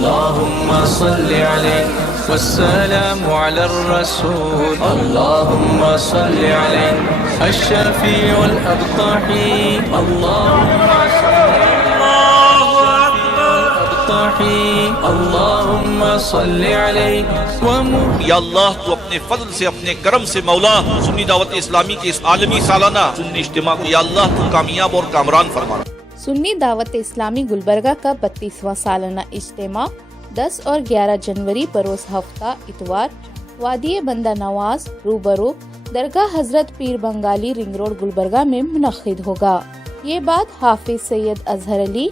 اللهم صل عليه والسلام على الرسول اللهم صل عليه الشفيع الأبطحي اللهم صل اللهم صل عليه یا اللہ تو اپنے فضل سے اپنے کرم سے مولا سنی دعوت اسلامی کے اس عالمی سالانہ سنی اجتماع کو یا اللہ تو کامیاب اور کامران فرمانا۔ سنی دعوت اسلامی گلبرگہ کا 32واں سالانہ اجتماع 10 اور 11 جنوری بروز ہفتہ اتوار وادی بندہ نواز روبرو درگاہ حضرت پیر بنگالی رنگ روڈ گلبرگہ میں منعقد ہوگا۔ یہ بات حافظ سید اظہر علی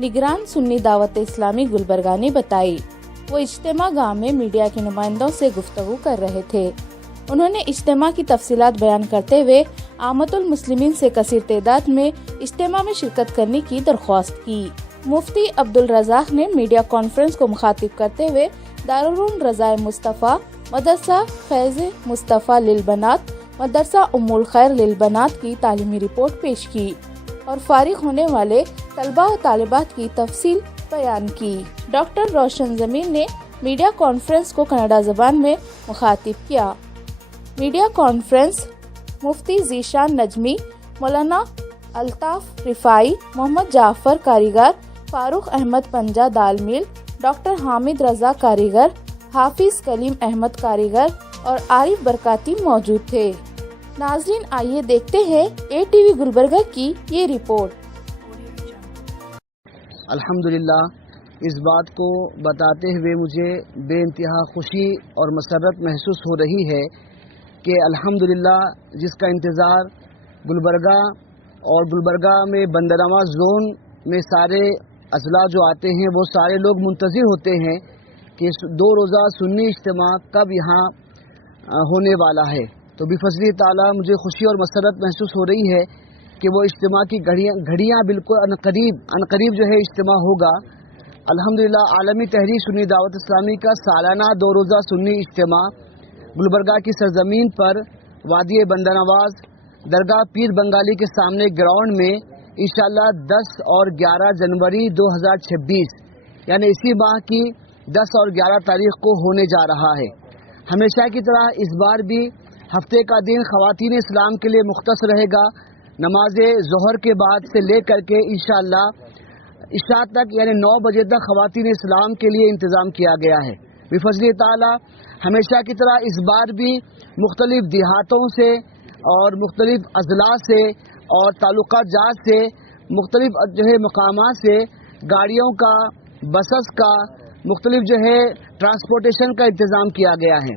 نگران سنی دعوت اسلامی گلبرگہ نے بتائی۔ وہ اجتماع گاہ میں میڈیا کے نمائندوں سے گفتگو کر رہے تھے۔ انہوں نے اجتماع کی تفصیلات بیان کرتے ہوئے عامت المسلمین سے کثیر تعداد میں اجتماع میں شرکت کرنے کی درخواست کی۔ مفتی عبدالرزاق نے میڈیا کانفرنس کو مخاطب کرتے ہوئے دارالعلوم رضائے مصطفیٰ، مدرسہ فیض مصطفیٰ للبنات، مدرسہ ام الخیر للبنات کی تعلیمی رپورٹ پیش کی اور فارغ ہونے والے طلباء و طالبات کی تفصیل بیان کی۔ ڈاکٹر روشن زمین نے میڈیا کانفرنس کو کنڈا زبان میں مخاطب کیا۔ میڈیا کانفرنس مفتی ذیشان نجمی، مولانا الطاف رفائی، محمد جعفر کاریگر، فاروق احمد پنجہ دال میل، ڈاکٹر حامد رضا کاریگر، حافظ کلیم احمد کاریگر اور عارف برکاتی موجود تھے۔ ناظرین آئیے دیکھتے ہیں اے ٹی وی گلبرگہ کی یہ رپورٹ۔ الحمدللہ اس بات کو بتاتے ہوئے مجھے بے انتہا خوشی اور مسرت محسوس ہو رہی ہے کہ الحمدللہ جس کا انتظار گلبرگہ اور گلبرگہ میں بندرنواز زون میں سارے اضلاع جو آتے ہیں وہ سارے لوگ منتظر ہوتے ہیں کہ 2 روزہ سنی اجتماع کب یہاں ہونے والا ہے، تو بفضل تعالیٰ مجھے خوشی اور مسرت محسوس ہو رہی ہے کہ وہ اجتماع کی گھڑیاں بالکل عنقریب جو ہے اجتماع ہوگا۔ الحمدللہ عالمی تحریک سنی دعوت اسلامی کا سالانہ 2 روزہ سنی اجتماع گلبرگہ کی سرزمین پر وادی بندہ نواز درگاہ پیر بنگالی کے سامنے گراؤنڈ میں انشاءاللہ 10 اور 11 جنوری 2026 یعنی اسی ماہ کی 10 اور 11 تاریخ کو ہونے جا رہا ہے۔ ہمیشہ کی طرح اس بار بھی ہفتے کا دن خواتین اسلام کے لیے مختص رہے گا۔ نماز ظہر کے بعد سے لے کر کے انشاءاللہ عشاء تک یعنی 9 بجے تک خواتین اسلام کے لیے انتظام کیا گیا ہے۔ بفضل تعالی ہمیشہ کی طرح اس بار بھی مختلف دیہاتوں سے اور مختلف اضلاع سے اور تعلقات جات سے مختلف مقامات سے گاڑیوں کا، بسز کا، مختلف ٹرانسپورٹیشن کا انتظام کیا گیا ہے۔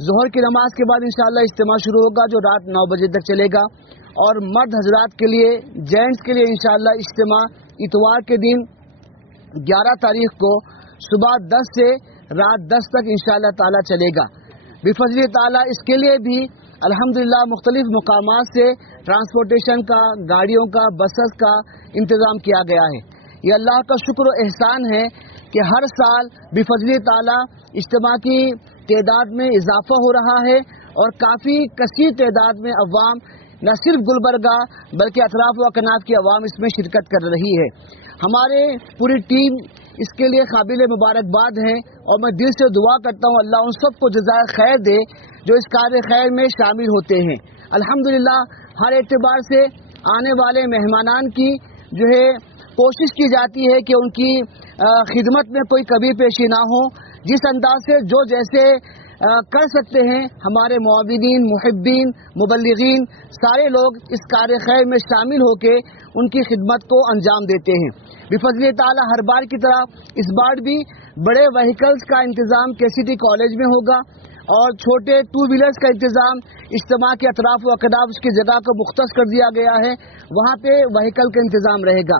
ظہر کی نماز کے بعد انشاءاللہ اجتماع شروع ہوگا جو رات 9 بجے تک چلے گا، اور مرد حضرات کے لیے، جینٹس کے لیے انشاءاللہ اجتماع اتوار کے دن 11 تاریخ کو صبح 10 سے رات 10 تک انشاءاللہ تعالی چلے گا۔ بفضل تعالی اس کے لیے بھی الحمدللہ مختلف مقامات سے ٹرانسپورٹیشن کا، گاڑیوں کا، بسز کا انتظام کیا گیا ہے۔ یہ اللہ کا شکر و احسان ہے کہ ہر سال بفضل تعالی اجتماع کی تعداد میں اضافہ ہو رہا ہے اور کافی کثیر تعداد میں عوام نہ صرف گلبرگہ بلکہ اطراف و اکناف کی عوام اس میں شرکت کر رہی ہے۔ ہمارے پوری ٹیم اس کے لیے قابل مبارکباد ہیں اور میں دل سے دعا کرتا ہوں اللہ ان سب کو جزائے خیر دے جو اس کار خیر میں شامل ہوتے ہیں۔ الحمدللہ ہر اعتبار سے آنے والے مہمانان کی کوشش کی جاتی ہے کہ ان کی خدمت میں کوئی کمی پیشی نہ ہو، جس انداز سے جو جیسے کر سکتے ہیں ہمارے معاونین، محبین، مبلغین سارے لوگ اس کار خیر میں شامل ہو کے ان کی خدمت کو انجام دیتے ہیں۔ بفضل تعالی ہر بار کی طرح اس بار بھی بڑے وہیکلز کا انتظام KCT کالج میں ہوگا اور چھوٹے 2 ویلرز کا انتظام اجتماع کے اطراف و اکناف اس کی جگہ کو مختص کر دیا گیا ہے، وہاں پہ وہیکل کا انتظام رہے گا۔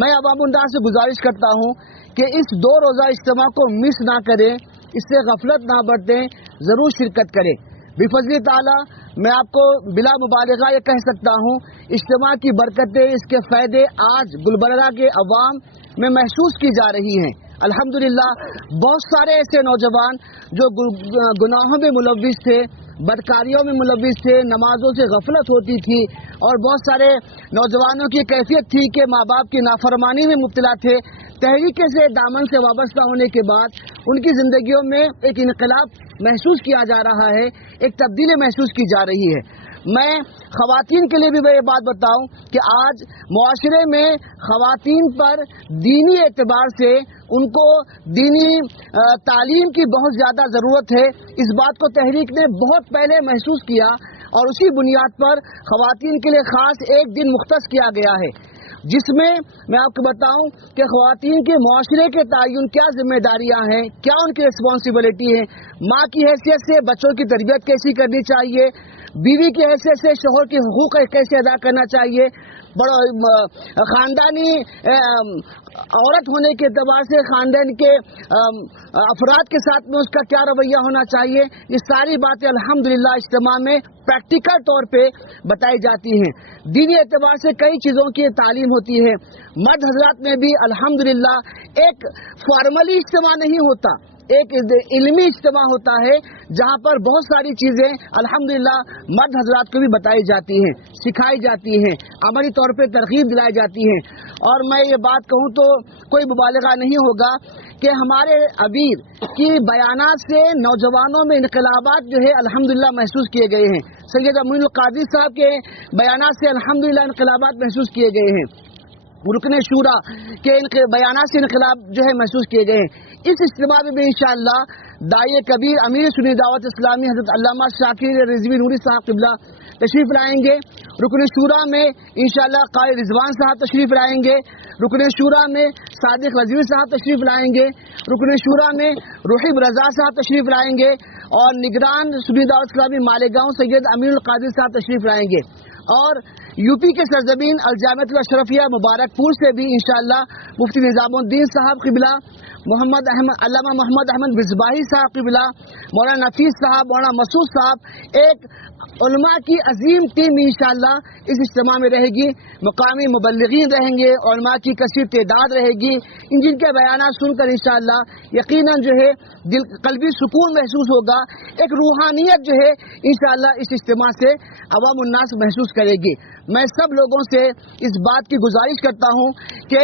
میں عوام الناس سے گزارش کرتا ہوں کہ اس 2 روزہ اجتماع کو مس نہ کریں، اس سے غفلت نہ برتیں، ضرور شرکت کریں۔ بفضل تعالی میں آپ کو بلا مبالغہ یہ کہہ سکتا ہوں اجتماع کی برکتیں، اس کے فائدے آج گلبرگہ کے عوام میں محسوس کی جا رہی ہیں۔ الحمدللہ بہت سارے ایسے نوجوان جو گناہوں میں ملوث تھے، بدکاریوں میں ملوث تھے، نمازوں سے غفلت ہوتی تھی اور بہت سارے نوجوانوں کی کیفیت تھی کہ ماں باپ کی نافرمانی میں مبتلا تھے، तहरीके से दामन से वाबस्ता होने के बाद उनकी ज़िंदगियों में एक इनकलाब महसूस किया जा रहा है, एक तब्दीली महसूस की जा रही है। मैं ख़वातीन के लिए भी मैं ये बात बताऊं कि आज मुआशरे में ख़वातीन पर दीनी एतबार से उनको दीनी तालीम की बहुत ज़्यादा ज़रूरत है। इस बात को तहरीक ने बहुत पहले महसूस किया और उसी बुनियाद पर ख़वातीन के लिए ख़ास एक दिन मुख्तस किया गया है, जिसमें मैं आपको बताऊं कि ख़वातीन के मुआशरे के तयन क्या जिम्मेदारियां हैं, क्या उनकी रिस्पॉन्सिबिलिटी है। माँ की हैसियत से बच्चों की तरबियत कैसी करनी चाहिए, बीवी की हैसियत से शोहर के हुकूक कैसे अदा करना चाहिए, ख़ानदानी औरत होने के एतबार से ख़ानदान के अफराद के साथ में उसका क्या रवैया होना चाहिए। ये सारी बातें अल्हम्दुलिल्लाह इज्तिमा में प्रैक्टिकल तौर पे बताई जाती हैं। दीनी एतबार से कई चीज़ों की तालीम होती है। मर्द हजरात में भी अल्हम्दुलिल्लाह एक फॉर्मली इज्तिमा नहीं होता, एक इल्मी इज्तिमा होता है जहाँ पर बहुत सारी चीज़ें अल्हम्दुलिल्लाह मर्द हजरात को भी बताई जाती हैं, सिखाई जाती हैं, अमली तौर पे तरगीब दिलाई जाती हैं। और मैं ये बात कहूँ तो कोई मुबालगा नहीं होगा कि हमारे अमीर की बयानात से नौजवानों में इनकलाबात जो है अल्हम्दुलिल्लाह महसूस किए गए हैं। सैयद अमीनुल कादिर साहब के बयानात से अल्हम्दुलिल्लाह इनकलाबात महसूस किए गए हैं। रुकने शूरा के इनके बयानात से इनकलाब जो है महसूस किए गए हैं। इस इज्तिमा में भी इंशाअल्लाह दाई कबीर अमीर सुन्नी दावत इस्लामी हज़रत अल्लामा शाकिर रिजवी नूरी साहब क़िबला तशरीफ़ लाएंगे। रुकने शूरा में इंशाअल्लाह क़ारी रिजवान साहब तशरीफ़ लाएंगे। रुकने शूरा में सादिक रज़वी साहब तशरीफ़ लाएंगे। रुकने शूरा में रुहीब रज़ा साहब तशरीफ़ लाएंगे और निगरान सुन्नी दावत इस्लामी मालेगांव सैयद अमीनुल कादिर साहब तशरीफ़ लाएंगे। और यूपी के सरजमीन अलजामियातुल अशरफिया मुबारकपुर से भी इंशाअल्लाह मुफ्ती निज़ामुद्दीन साहब क़िबला, अल्लामा मोहम्मद अहमद बिज़बाही साहब क़िबला, मौलाना नफीस साहब, मौलाना मसूद साहब, एक उलमा की अजीम टीम इंशाअल्लाह इस इज्तिमा में रहेगी। मुकामी मुबल्लिगीन रहेंगे, उलमा की कसीर तादाद रहेगी। इन जिनके बयानात सुनकर इंशाअल्लाह यकीनन जो है दिल कल्बी सुकून महसूस होगा, एक रूहानियत जो है इंशाअल्लाह इस इज्तिमा से अवाम उन्नास महसूस करेगी। मैं सब लोगों से इस बात की गुजारिश करता हूँ कि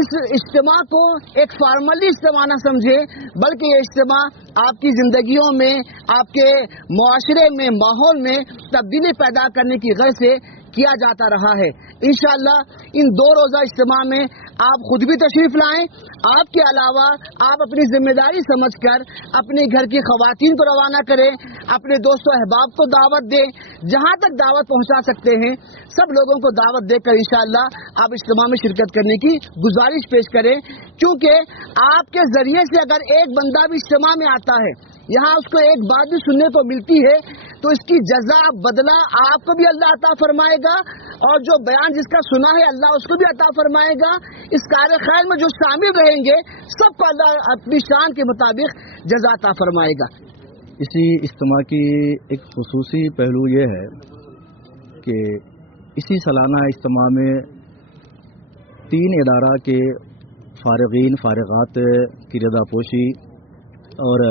इस इज्तिमा को एक फॉर्मली इज्तिमा न समझे, बल्कि ये इज्तिमा आपकी ज़िंदगियों में, आपके मुआशरे में, माहौल में तब्दीली पैदा करने की गर्ज से किया जाता रहा है। इंशाअल्लाह इन 2 रोज़ा इज्तिमा में आप खुद भी तशरीफ़ लाएं, आपके अलावा आप अपनी जिम्मेदारी समझकर अपने घर की ख़वातीन को रवाना करें, अपने दोस्तों अहबाब को दावत दें, जहाँ तक दावत पहुँचा सकते हैं सब लोगों को दावत देकर इंशाअल्लाह आप इज्तिमा में शिरकत करने की गुजारिश पेश करें। क्योंकि आपके ज़रिए से अगर एक बंदा भी इज्तिमा में आता है, यहाँ उसको एक बात भी सुनने को मिलती है, तो इसकी जज़ा बदला आपको भी अल्लाह अता फरमाएगा और जो बयान जिसका सुना है अल्लाह उसको भी अता फरमाएगा। इस कार्य खैर में जो शामिल रहेंगे सबको अल्लाह अपनी शान के मुताबिक जज़ा अता फरमाएगा। इसी इज्तिमा की एक खुसूसी पहलू ये है कि इसी सालाना इज्तिमा में 3 इदारा के फारिगीन फारिगात की रज़ापोशी और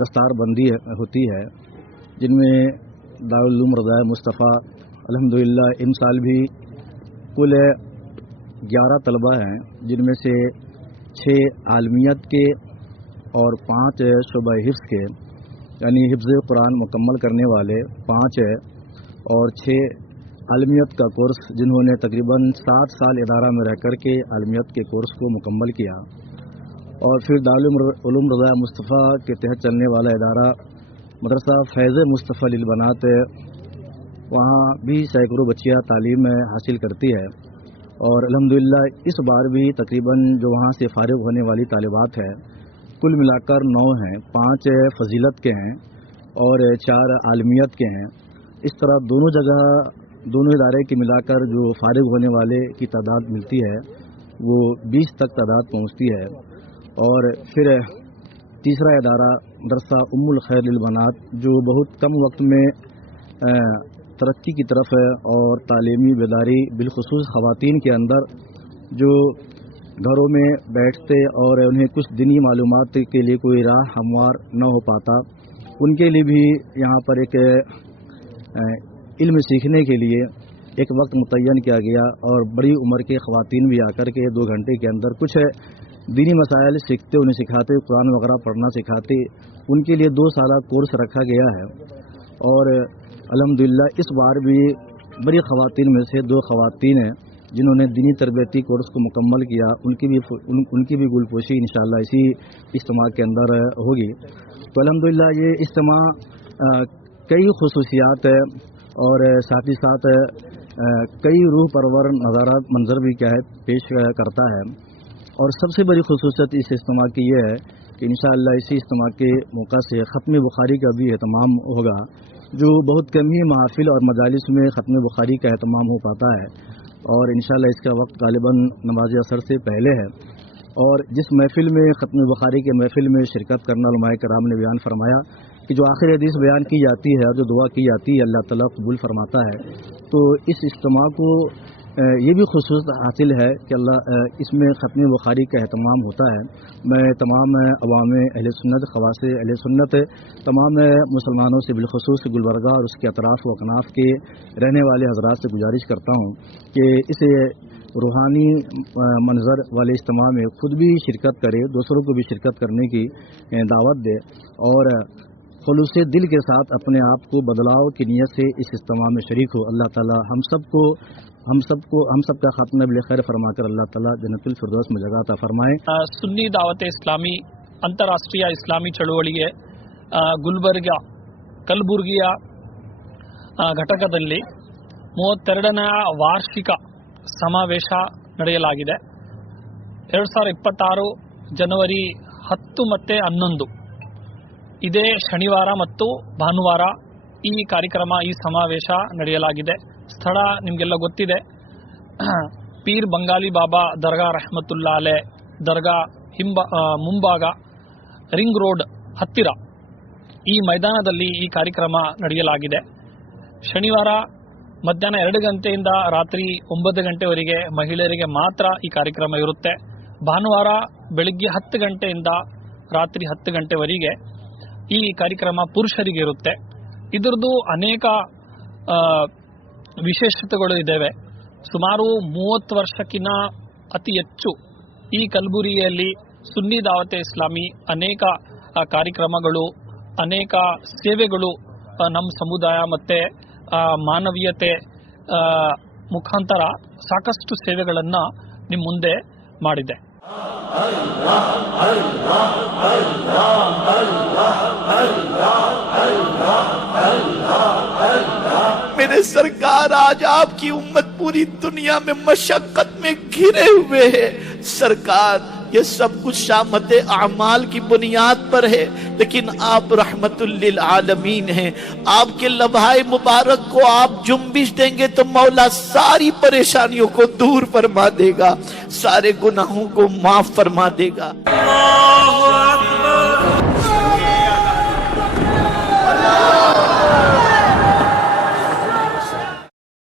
दस्तारबंदी होती है, जिनमें दारुल उलूम रज़ाए मुस्तफ़ा अल्हम्दुलिल्लाह इन साल भी कुल 11 तलबा हैं, जिनमें से 6 आलमियत के और 5 शुबा हिफ्ज़ के, यानी हिफ्ज़ कुरान मुकम्मल करने वाले 5 है और 6 आलमियत का कोर्स जिन्होंने तकरीबन 7 साल इदारा में रह कर के आलमियत के कोर्स को मुकम्मल किया। और फिर दारुल उलूम रज़ाए मुस्तफ़ा के तहत चलने वाला इदारा मदरसा फैज़ मुस्तफ़ा लिल बनात, वहाँ भी सैकड़ों बच्चियाँ तालीम हासिल करती है। और अल्हम्दुलिल्लाह इस बार भी तकरीबन जो वहाँ से फ़ारिग होने वाली तालिबात है कुल मिलाकर 9 हैं, 5 फजीलत के हैं और 4 आलमियत के हैं। इस तरह दोनों जगह दोनों इदारे के मिलाकर जो फ़ारिग होने वाले की तादाद मिलती है वो 20 तक तादाद पहुँचती है। और फिर तीसरा इदारा मदरसा उम्मुल खैर लिल बनात, जो बहुत कम वक्त में तरक्की की तरफ है और तालीमी बेदारी बिलखुसूस ख़वातीन के अंदर जो घरों में बैठते और उन्हें कुछ दीनी मालूमात के लिए कोई राह हमवार न हो पाता, उनके लिए भी यहाँ पर एक इल्म सीखने के लिए एक वक्त मुतय्यन किया गया और बड़ी उम्र के ख़वातीन भी आकर के 2 घंटे के अंदर कुछ दीनी मसाइल सीखते, उन्हें सिखाते, कुरान वगैरह पढ़ना सिखाते, उनके लिए 2 साल कोर्स रखा गया है। और अल्हम्दुलिल्लाह इस बार भी बड़ी ख़वातीन में से 2 ख़वातीन हैं जिन्होंने दीनी तरबियती कोर्स को मुकम्मल किया, उनकी भी गुलपोशी इंशाअल्लाह इसी इज्तिमा के अंदर होगी। तो अल्हम्दुलिल्लाह ये इज्तिमा कई खुसूसियात और साथ ही साथ कई रूह परवर नज़ारात मंजर भी क्या है पेश करता है। और सबसे बड़ी खुसूसियत इस इज्तिमा की ये है कि इंशाअल्लाह इसी इज्तिमा के मौका से ख़त्म बुखारी का भी एहतमाम होगा, जो बहुत कम ही महफिल और मजालिस में ख़त्म बुखारी का एहतमाम हो पाता है। और इंशाअल्लाह इसका वक्त गालिबन नमाज असर से पहले है। और जिस महफिल में ख़त्म बुखारी के महफिल में शिरकत करना उलमाए कराम ने बयान फरमाया कि जो आखिरी हदीस बयान की जाती है, जो दुआ की जाती है, अल्लाह ताला कबूल फरमाता है। तो इस इज्तिमा को ये भी खुसूस हासिल है कि इसमें ख़त्म बुखारी का एहतमाम होता है। मैं तमाम अवाम अहले सुन्नत, ख़वासे अहले सुन्नत, तमाम मुसलमानों से बिलखुसूस गुलबर्गा और उसके अतराफ़ व अकनाफ़ के रहने वाले हज़रात से गुजारिश करता हूँ कि इस रूहानी मंजर वाले इज्तिमा में खुद भी शिरकत करे, दूसरों को भी शिरकत करने की दावत दे और खुलूस दिल के साथ अपने आप को बदलाव की नीयत से इस इज्तिमा में शरीक हो। अल्लाह ताला हम सबका खात्मा बिल खैर फरमाकर अल्लाह ताला जन्नतुल फिरदौस में जगह अता फरमाए। ಸುನ್ನಿ ದಾವತೆ ಇಸ್ಲಾಮಿ ಅಂತಾರಾಷ್ಟ್ರೀಯ ಇಸ್ಲಾಮಿ ಚಳುವಳಿಗೆ ಗುಲ್ಬರ್ಗ ಕಲಬುರ್ಗಿಯ ಘಟಕದಲ್ಲಿ 32ನೇ ವಾರ್ಷಿಕ ಸಮಾವೇಶ ನಡೆಯಲಾಗಿದೆ। 2026 ಜನವರಿ 10 ಮತ್ತು 11 ಇದೇ ಶನಿವಾರ ಮತ್ತು ಭಾನುವಾರ ಈ ಕಾರ್ಯಕ್ರಮ, ಈ ಸಮಾವೇಶ ನಡೆಯಲಾಗಿದೆ। ಸ್ಥಳ ನಿಮಗೆಲ್ಲ ಗೊತ್ತಿದೆ, ಪೀರ್ ಬಂಗಾಲಿ ಬಾಬಾ ದರ್ಗಾ ರಹಮತುಲ್ಲಾ ಅಲೇ ದರ್ಗಾ ಮುಂಭಾಗ ರಿಂಗ್ ರೋಡ್ ಹತ್ತಿರ ಈ ಮೈದಾನದಲ್ಲಿ ಈ ಕಾರ್ಯಕ್ರಮ ನಡೆಯಲಾಗಿದೆ। ಶನಿವಾರ ಮಧ್ಯಾಹ್ನ 2 ಗಂಟೆಯಿಂದ ರಾತ್ರಿ 9 ಗಂಟೆವರೆಗೆ ಮಹಿಳೆಯರಿಗೆ ಮಾತ್ರ ಈ ಕಾರ್ಯಕ್ರಮ ಇರುತ್ತೆ। ಭಾನುವಾರ ಬೆಳಿಗ್ಗೆ 10 ಗಂಟೆಯಿಂದ ರಾತ್ರಿ 10 ಗಂಟೆವರೆಗೆ ಈ ಕಾರ್ಯಕ್ರಮ ಪುರುಷರಿಗೆ ಇರುತ್ತೆ। ಇದರದ್ದು ಅನೇಕ ವಿಶೇಷತೆಗಳು ಇದ್ದಾವೆ। ಸುಮಾರು 30 ವರ್ಷಕ್ಕಿಂತ ಅತಿ ಹೆಚ್ಚು ಈ ಕಲಬುರಗಿಯಲ್ಲಿ ಸುನ್ನಿ ದಾವತೆ ಇಸ್ಲಾಮಿ ಅನೇಕ ಕಾರ್ಯಕ್ರಮಗಳು, ಅನೇಕ ಸೇವೆಗಳು ನಮ್ಮ ಸಮುದಾಯ ಮತ್ತು ಮಾನವೀಯತೆ ಮುಖಾಂತರ ಸಾಕಷ್ಟು ಸೇವೆಗಳನ್ನು ನಿಮ್ಮ ಮುಂದೆ ಮಾಡಿದೆ। मेरे सरकार, आज आपकी उम्मत पूरी दुनिया में मशक्कत में घिरे हुए है। सरकार, ये सब कुछ शामत आमाल की बुनियाद पर है, लेकिन आप रहमतुल लिल आलमीन हैं। आपके लम्हाए मुबारक को आप जुम्बिश देंगे तो मौला सारी परेशानियों को दूर फरमा देगा, सारे गुनाहों को माफ फरमा देगा।